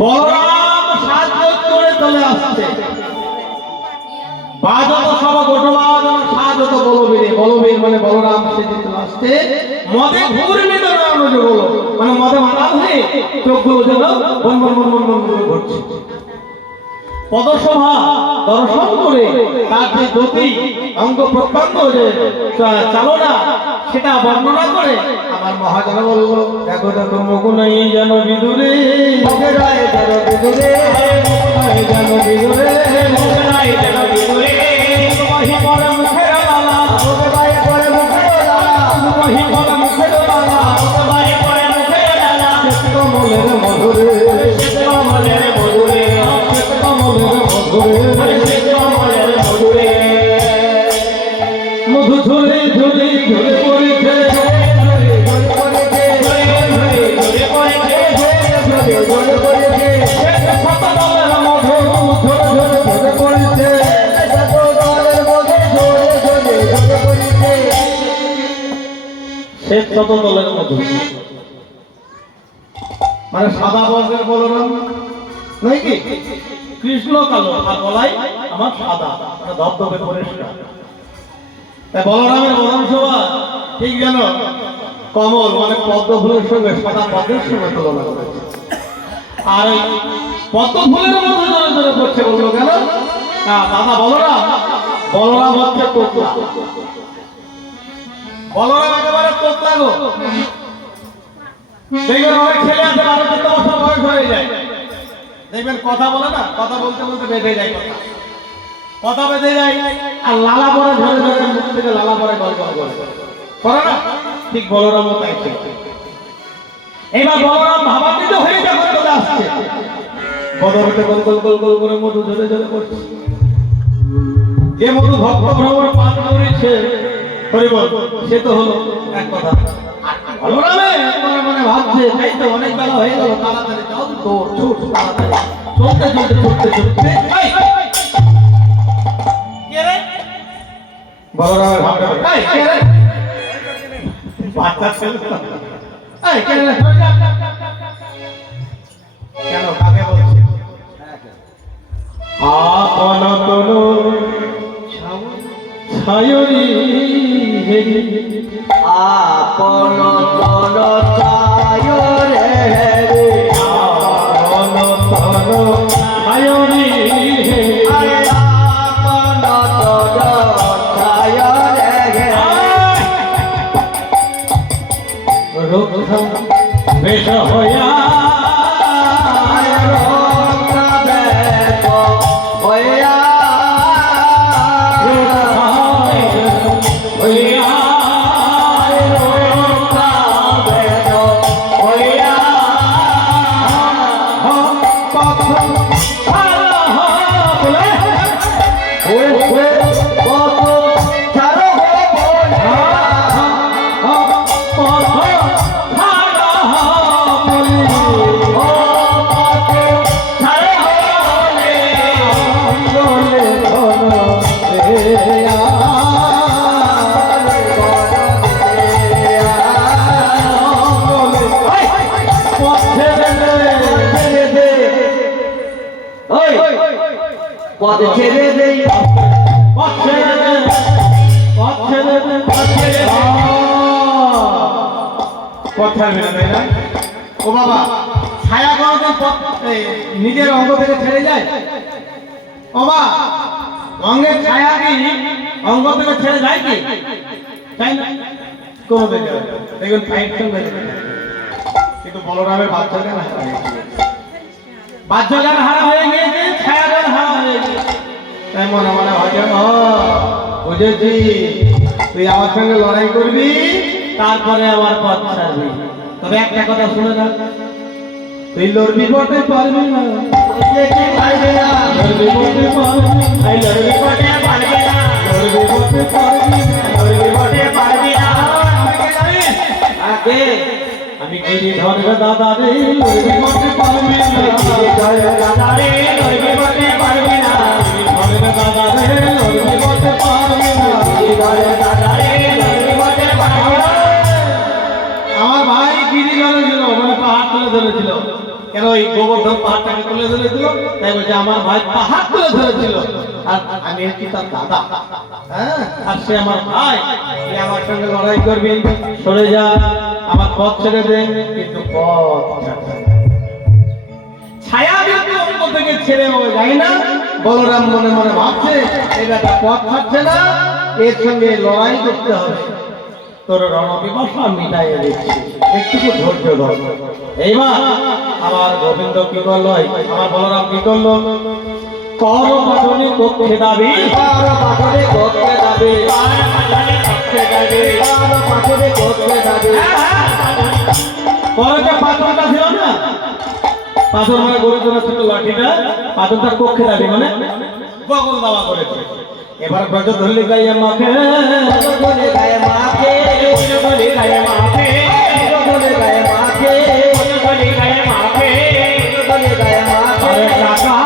বলরাম সাহায্য করে চলে আসছে। বাজত সব ঘটবাদ সাহায্য বলবীর মানে বলরাম সে চলে আসছে। মদে ঘুরবে না অনুযোগ বলো মানে মদে মারা হয়ে চোখগুলো যেন বন বন বন বন বন করে ঘুরছে। পদসভা দর্শন করে তার যে জ্যোতি অঙ্গ প্রত্যঙ্গ যে চালনা সেটা বর্ণনা করে আমার মহাজন বলল, দেখো দেখো মুকুনাই যেন বিদুরে মুকুনাই যেন বিদুরে মুকুনাই যেন বিদুরে মুকুনাই যেন বিদুরে মহি পর মুখের মালা মুকুনাই পর মুখের মালা মহি পর মুখের মালা মুকুনাই পর মুখের মালা কমলের মধুরে কমলের মধুরে মধু ঝুলে ঝুলে ঝুলে পড়েছে মানে সাদা বর্ণের বলরাম নয় কি কৃষ্ণ কালো আর বলাই আমার সাদা ধবধবে পরিষ্কার। তাই বলরামের বদন শোভা ঠিক যেন কমল মানে পদ্ম ফুলের সঙ্গে সাদা পদ্মের সঙ্গে তুলনা করেছে। আর ওই পদ্ম ফুলের মধ্যে জোরে জোরে করছে বললো কেন না দাদা বলরাম হচ্ছে তোতলা। বলরাম একেবারে তোতলা গো। দেখবেন অনেক ছেলে আছে 12-13 বছর বয়স হয়ে যায়, দেখবেন কথা বলে না, কথা বলতে বলতে বেঁধে যায়, কথা বেঁধে যায় আর লালা পরে ধরে ধরে মুখ থেকে লালা পরে গল গল করে না। ঠিক বলরামও তাই ঠিক। এইবার বলরাম ভাবান্বিত হয়ে যখন চলে আসছে বদরতে গল গল গল গল করে মধু ধরে ধরে করছে। যে মধু ভক্ত ভ্রমণ পান করেছে হরিবল সে তো হলো এক কথা। বলরামে মনে মনে ভাবছে তাই তো অনেক বেলা হয়ে গেল, তাড়াতাড়ি চল তো ছুট তাড়াতাড়ি চলতে চলতে ছুটতে ছুটতে বলরামের ভাবনা কে রে বাচ্চা ছেলে কে রে কেন কাকে বলছে আপন তনু ছায়রি হেরি আপন তনু ছায়রে হেরি আপন তনু ছায়রি হেরি আপন তনু ছায়রে হেরি রক্ষা বেশ হইয়া পথ ছেড়ে দেই পথ ছেড়ে দে পথ ছেড়ে দে পথ ছেড়ে দে পথ ছাড়বে না তাই না? ও বাবা ছায়া কোনদিন পথ নিজের অঙ্গ থেকে ছেড়ে যায়? ও বাবা অঙ্গের ছায়া কি অঙ্গ থেকে ছেড়ে যায় কি? তাই না? কোন দিকে দেখুন ফাইট সঙ্গে কিন্তু বলরামের বাচ্চা কেন বাহ্য জ্ঞান হারা হয়ে গিয়েছে, ছায়া জ্ঞান হারা হয়ে গিয়েছে। তাই মনে মনে ভাবেন বুঝেছি তুই আমার সঙ্গে লড়াই করবি তারপরে আমার পথ ছাড়বি। তবে একটা কথা শুনে রাখ, তুই লড়বি বটে পারবি না, পারবে না, লড়বি বটে পারবি না, লড়বি বটে পারবে না, লড়বি বটে পারবি না, লড়বি বটে পারবে না। আগে আমি গিরিধর দাদা রে, লড়বি বটে পারবি না, দাদা রে লড়বি বটে পারবে না, গিরিধর দাদা রে, লড়বি বটে পারবি না, দাদা রে লড়বি বটে পারবে না। আমার ভাই গিরিধর ছিল, মানে পাহাড় তুলে ধরেছিল। কেন ওই গোবর্ধন পাহাড়টাকে তুলে ধরেছিল, তাই বলছে আমার ভাই পাহাড় তুলে ধরেছিল, আর আমি হচ্ছি তার দাদা। হ্যাঁ, আর সে আমার ভাই, সে আমার সঙ্গে লড়াই করবি, সরে যা, আমার পথ ছেড়ে দে। কিন্তু পথ ছাড়ছে না। ছায়া কিন্তু অন্য থেকে ছেড়ে যায় না। বলরাম মনে মনে ভাবছে এই বেটা পথ ছাড়ছে না, এর সঙ্গে লড়াই করতে হবে। তোর রণবিবসা মিটাইয়ে দিচ্ছি, একটুকু ধৈর্য ধর। এইবার আমার গোবিন্দ কি করলো, আমার বলরাম কি করলো, কর পাঠনে কক্ষে দাবি, কর পাথরে করতে যাবে, কর পাথরে করতে যাবে। পরে যে পাথরটা ছিল না, পাথর মানে গরু জন্য ছোট লাঠিটা, পাথরটা কক্ষে দাবি মানে বগল দাওয়া করেছে। এবার ব্রজ ধরলি গাইয়া মাখে, বলে গায়ে মাকে, বলে গায়ে মাখে, বলে গায়ে মাকে, বলে গায়ে মাখে, বলে গায়ে মাকে। আরে কাকা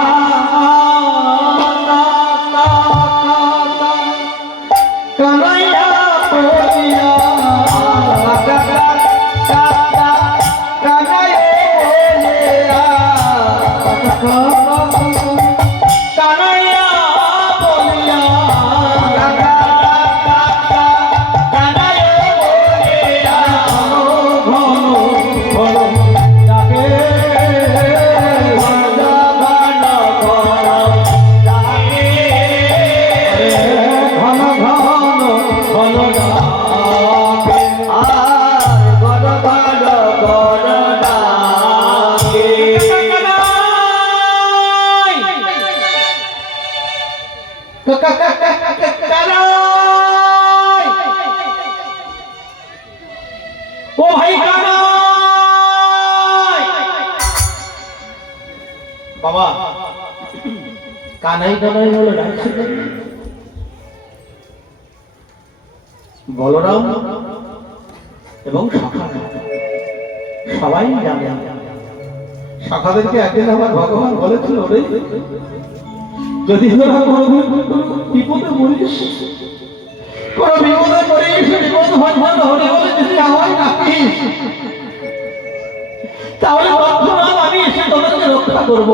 কানাইয়া বলিয়া, কানাইয়া বলিয়া, ও ভাই কানাই, বাবা কানাই কানাই বলে ডাকছে কেন? বলরাম এবং শাখা সবাই জানে, শাখাদেরকে একদিন আমার ভগবান বলেছিল, রে যদি তোরা কোনোদিন বিপদে মরিস, কোনো বিপদে মরিস, বিপদ ভাঙান হলে বলে যদি আমায় ডাকিস, তাহলে তৎক্ষণাৎ আমি এসে তোদেরকে রক্ষা করব।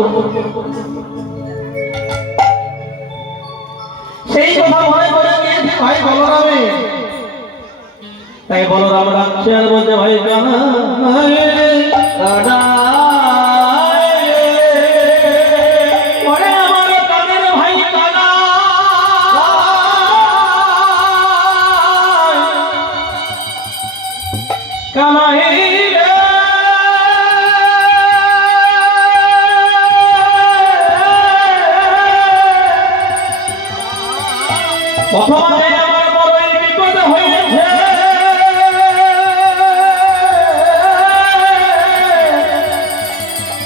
সেই কথা মনে করে নিয়েছে ভাই বলরামে। তাই বলরাম রাখছে আর বলছে, ভাই কানাই রে, কানাই রে, ওরে আমার কানের ভাই কানাই, কানাই রে, প্রথমে আমার বড়ই বিপদ হয়েছে,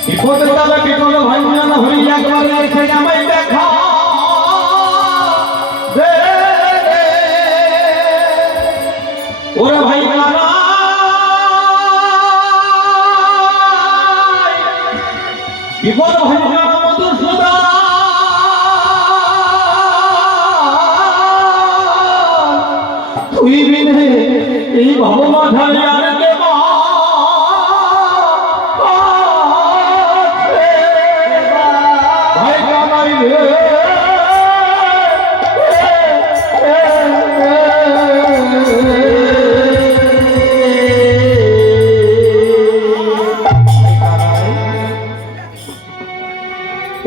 বিপদের দ্বারা বিপদ ভাঙা না হই, একবার এসে আমায় দেখা দে। ওরে ভাই কানাই, বিপদ ভাঙা মধুসূদন, তুই বিনে এই ভবমাধারে আর কে ভাই কানাই রে,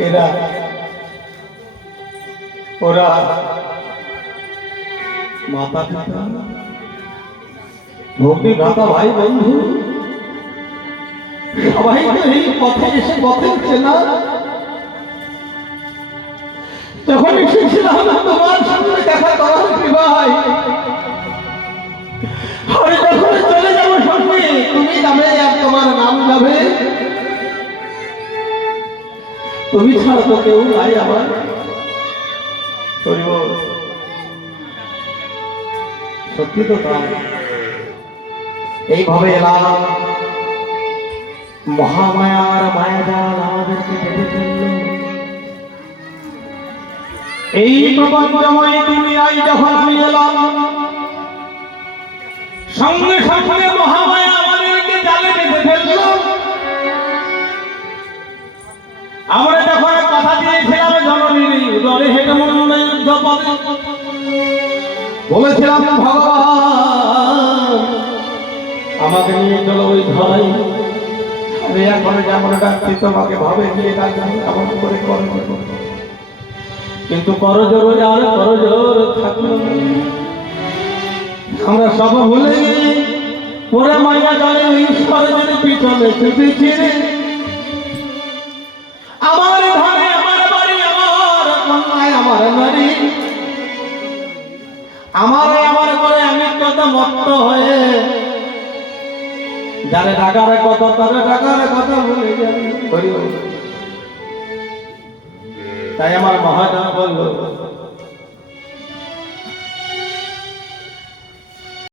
এরা ওরা মাতা পিতা ভক্তি ভ্রাতা ভাই বন্ধু সবাই তো এই পথে এসে পথে না। যখন এসেছিলাম তোমার সঙ্গে দেখা করার কি ভাই, আমি যখন চলে যাবো সঙ্গে তুমি যাবে আর তোমার নাম যাবে, তুমি ছাড়া তো কেউ নাই আমার। সত্যি তো তাই। এইভাবে এলাম, মহামায়ার মায়াজাল আমাদেরকে বেঁধে ফেলল। এই প্রপঞ্চময় দুনিয়ায় যখন আমি এলাম, সঙ্গে সঙ্গে মহামায়া আমাদেরকে জালে বেঁধে ফেলল। আমরা যখন কথা দিয়েছিলাম জননীর উদরে হেঁটে মন্ডলে যুদ্ধ পদে, বলেছিলাম ভগবান আমাকে নিয়ে চলো ওই ধরাই, আমি এখন যেমন ডাকছি তোমাকে ভাবে গিয়ে ডাকলাম এমন করে করো। কিন্তু করজোর আর করজোর থাকলো না। আমরা সব ভুলে গেছি, পরে মায়া জানে ঈশ্বর যদি পিছনে ছুটেছি রে। আমার ঘরে আমার বাড়ি আমার কন্যায় আমার নারী, আমার করে আমি কত মত্ত হয়ে যারে ডাকার কথা তারে ডাকার কথা ভুলে যাই। তাই আমার মহাজন বলল